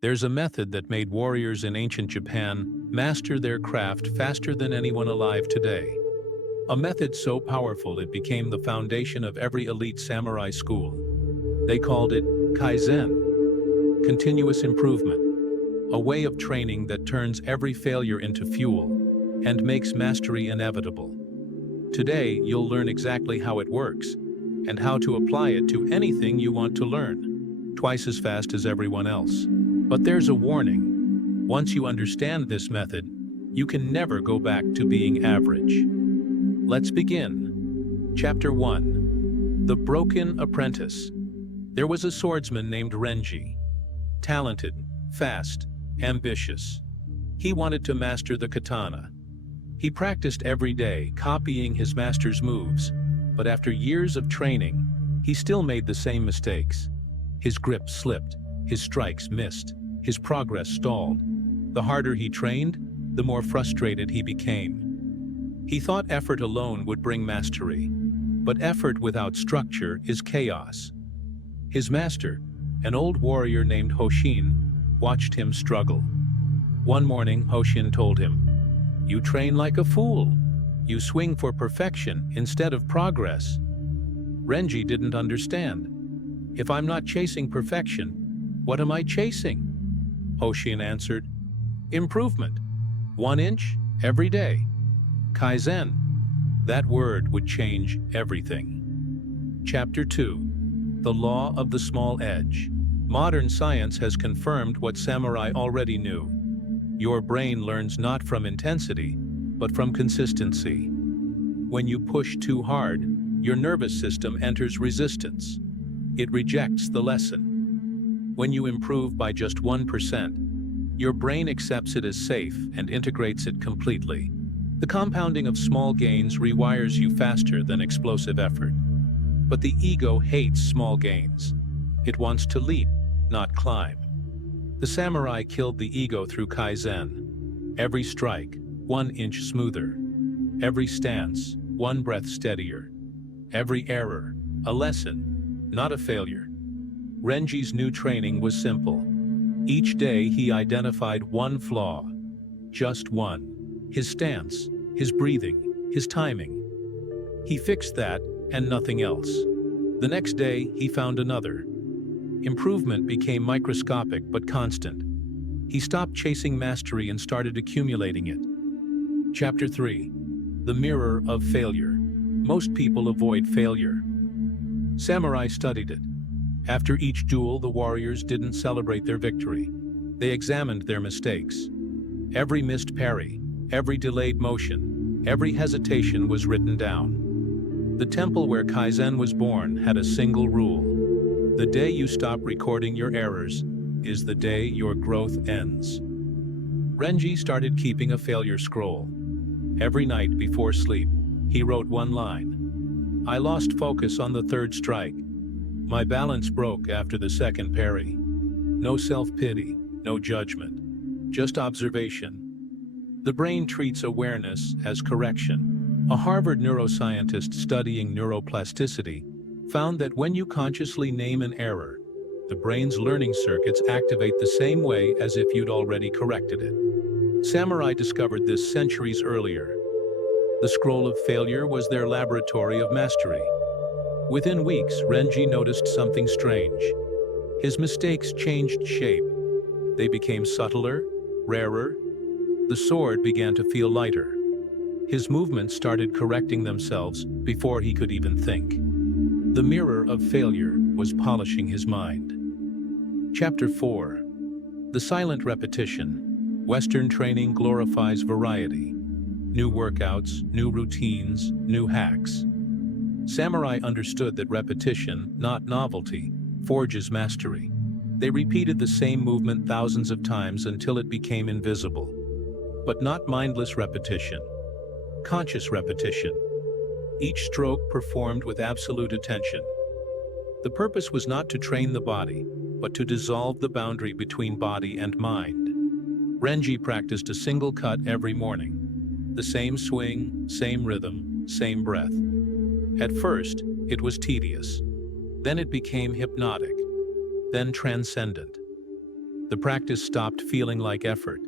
There's a method that made warriors in ancient Japan master their craft faster than anyone alive today. A method so powerful it became the foundation of every elite samurai school. They called it Kaizen, continuous improvement, a way of training that turns every failure into fuel and makes mastery inevitable. Today, you'll learn exactly how it works and how to apply it to anything you want to learn, twice as fast as everyone else. But there's a warning. Once you understand this method, you can never go back to being average. Let's begin. Chapter 1. The Broken Apprentice. There was a swordsman named Renji. Talented, fast, ambitious. He wanted to master the katana. He practiced every day, copying his master's moves, but after years of training, he still made the same mistakes. His grip slipped, his strikes missed, his progress stalled. The harder he trained, the more frustrated he became. He thought effort alone would bring mastery, but effort without structure is chaos. His master, an old warrior named Mushin, watched him struggle. One morning, Mushin told him, "You train like a fool. You swing for perfection instead of progress." Renji didn't understand. "If I'm not chasing perfection, what am I chasing?" Mushin answered, "Improvement. 1 inch every day." Kaizen. That word would change everything. Chapter 2. The Law of the Small Edge. Modern science has confirmed what samurai already knew. Your brain learns not from intensity, but from consistency. When you push too hard, your nervous system enters resistance. It rejects the lesson. When you improve by just 1%, your brain accepts it as safe and integrates it completely. The compounding of small gains rewires you faster than explosive effort. But the ego hates small gains. It wants to leap, not climb. The samurai killed the ego through Kaizen. Every strike, 1 inch smoother. Every stance, 1 breath steadier. Every error, a lesson, not a failure. Renji's new training was simple. Each day he identified one flaw. Just one. His stance, his breathing, his timing. He fixed that and nothing else. The next day he found another. Improvement became microscopic but constant. He stopped chasing mastery and started accumulating it. Chapter 3. The Mirror of Failure. Most people avoid failure. Samurai studied it. After each duel, the warriors didn't celebrate their victory. They examined their mistakes. Every missed parry, every delayed motion, every hesitation was written down. The temple where Kaizen was born had a single rule. The day you stop recording your errors is the day your growth ends. Renji started keeping a failure scroll. Every night before sleep, he wrote one line. "I lost focus on the 3rd strike. My balance broke after the 2nd parry." No self-pity, no judgment, just observation. The brain treats awareness as correction. A Harvard neuroscientist studying neuroplasticity found that when you consciously name an error, the brain's learning circuits activate the same way as if you'd already corrected it. Samurai discovered this centuries earlier. The scroll of failure was their laboratory of mastery. Within weeks, Renji noticed something strange. His mistakes changed shape. They became subtler, rarer. The sword began to feel lighter. His movements started correcting themselves before he could even think. The mirror of failure was polishing his mind. Chapter 4. The Silent Repetition. Western training glorifies variety. New workouts, new routines, new hacks. Samurai understood that repetition, not novelty, forges mastery. They repeated the same movement thousands of times until it became invisible. But not mindless repetition. Conscious repetition. Each stroke performed with absolute attention. The purpose was not to train the body, but to dissolve the boundary between body and mind. Renji practiced a single cut every morning. The same swing, same rhythm, same breath. At first, it was tedious. Then it became hypnotic. Then transcendent. The practice stopped feeling like effort.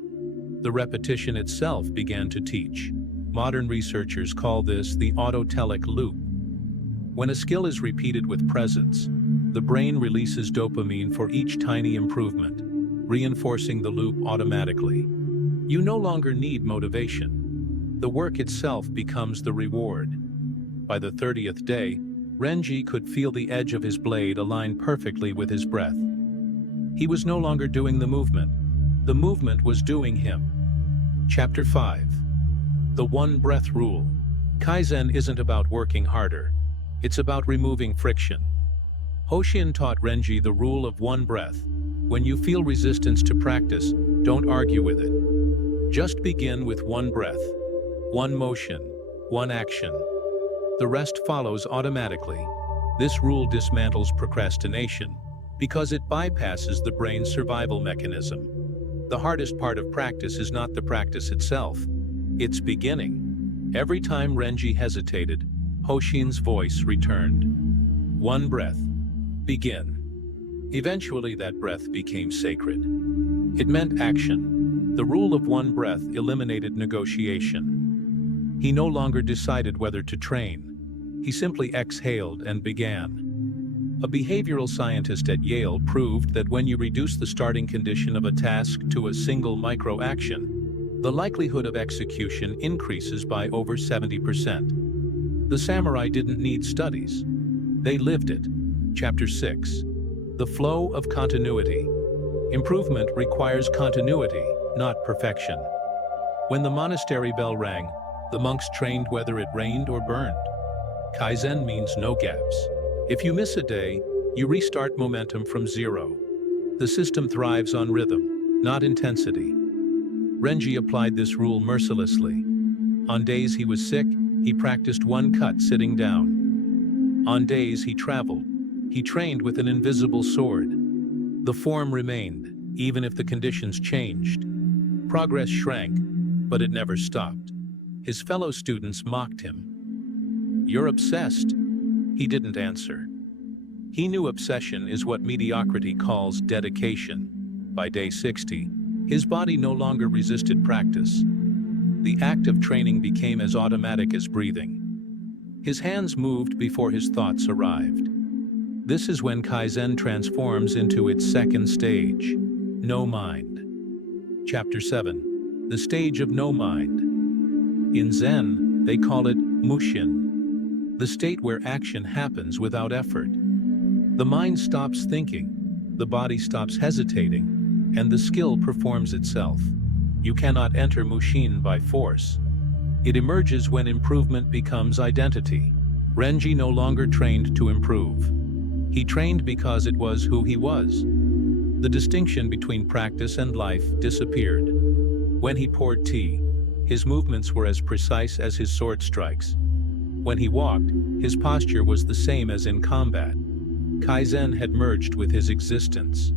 The repetition itself began to teach. Modern researchers call this the autotelic loop. When a skill is repeated with presence, the brain releases dopamine for each tiny improvement, reinforcing the loop automatically. You no longer need motivation. The work itself becomes the reward. By the 30th day, Renji could feel the edge of his blade align perfectly with his breath. He was no longer doing the movement was doing him. Chapter 5. The One Breath Rule. Kaizen isn't about working harder. It's about removing friction. Mushin taught Renji the rule of one breath. When you feel resistance to practice, don't argue with it. Just begin with one breath, one motion, one action. The rest follows automatically. This rule dismantles procrastination because it bypasses the brain's survival mechanism. The hardest part of practice is not the practice itself. It's beginning. Every time Renji hesitated, Mushin's voice returned. One breath. Begin. Eventually that breath became sacred. It meant action. The rule of one breath eliminated negotiation. He no longer decided whether to train. He simply exhaled and began. A behavioral scientist at Yale proved that when you reduce the starting condition of a task to a single micro-action, the likelihood of execution increases by over 70%. The samurai didn't need studies. They lived it. Chapter 6. The Flow of Continuity. Improvement requires continuity, not perfection. When the monastery bell rang, the monks trained whether it rained or burned. Kaizen means no gaps. If you miss a day, you restart momentum from zero. The system thrives on rhythm, not intensity. Renji applied this rule mercilessly. On days he was sick, he practiced one cut sitting down. On days he traveled, he trained with an invisible sword. The form remained, even if the conditions changed. Progress shrank, but it never stopped. His fellow students mocked him. "You're obsessed." He didn't answer. He knew obsession is what mediocrity calls dedication. By day 60, his body no longer resisted practice. The act of training became as automatic as breathing. His hands moved before his thoughts arrived. This is when Kaizen transforms into its second stage, no mind. Chapter 7. The stage of no mind. In Zen, they call it Mushin, the state where action happens without effort. The mind stops thinking, the body stops hesitating, and the skill performs itself. You cannot enter Mushin by force. It emerges when improvement becomes identity. Renji no longer trained to improve. He trained because it was who he was. The distinction between practice and life disappeared. When he poured tea, his movements were as precise as his sword strikes. When he walked, his posture was the same as in combat. Kaizen had merged with his existence.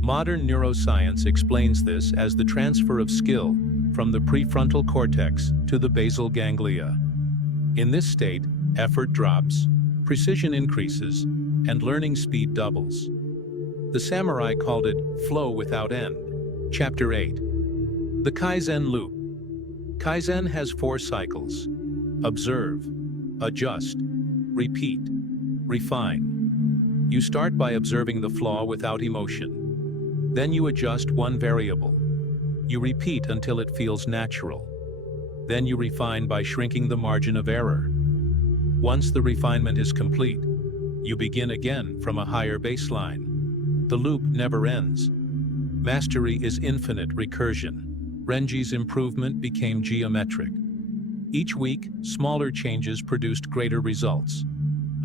Modern neuroscience explains this as the transfer of skill from the prefrontal cortex to the basal ganglia. In this state, effort drops, precision increases, and learning speed doubles. The samurai called it flow without end. Chapter 8. The Kaizen Loop. Kaizen has 4 cycles. Observe, adjust, repeat, refine. You start by observing the flaw without emotion. Then you adjust one variable. You repeat until it feels natural. Then you refine by shrinking the margin of error. Once the refinement is complete, you begin again from a higher baseline. The loop never ends. Mastery is infinite recursion. Renji's improvement became geometric. Each week, smaller changes produced greater results.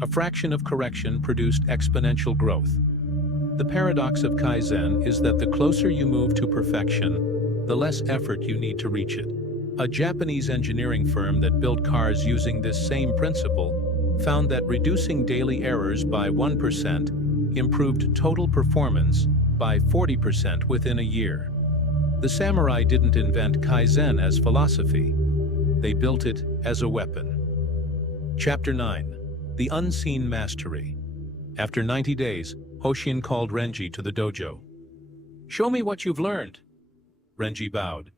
A fraction of correction produced exponential growth. The paradox of Kaizen is that the closer you move to perfection, the less effort you need to reach it. A Japanese engineering firm that built cars using this same principle found that reducing daily errors by 1% improved total performance by 40% within a year. The samurai didn't invent Kaizen as philosophy. They built it as a weapon. Chapter 9. The Unseen Mastery. After 90 days, Mushin called Renji to the dojo. Show me what you've learned. Renji bowed.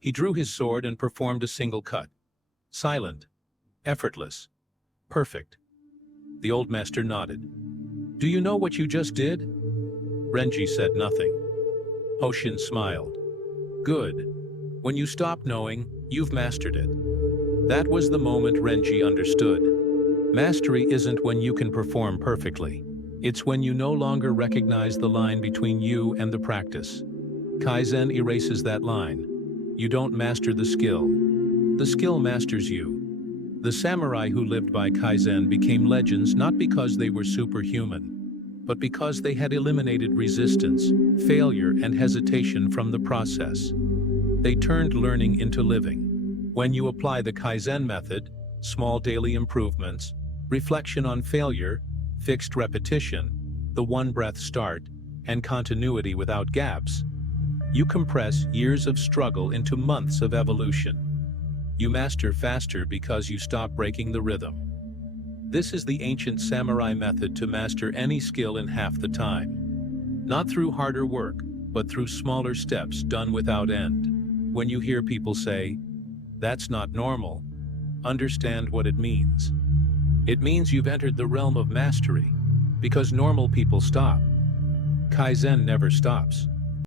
He drew his sword and performed a single cut. Silent, effortless, perfect. The old master nodded. Do you know what you just did? Renji said nothing. Mushin smiled. Good. When you stop knowing, you've mastered it. That was the moment Renji understood. Mastery isn't when you can perform perfectly. It's when you no longer recognize the line between you and the practice. Kaizen erases that line. You don't master the skill masters you. The samurai who lived by Kaizen became legends not because they were superhuman, but because they had eliminated resistance, failure, and hesitation from the process. They turned learning into living. When you apply the Kaizen method, small daily improvements, reflection on failure, fixed repetition, the one-breath start, and continuity without gaps, you compress years of struggle into months of evolution. You master faster because you stop breaking the rhythm. This is the ancient samurai method to master any skill in half the time. Not through harder work, but through smaller steps done without end. When you hear people say, "That's not normal," understand what it means. It means you've entered the realm of mastery, because normal people stop. Kaizen never stops.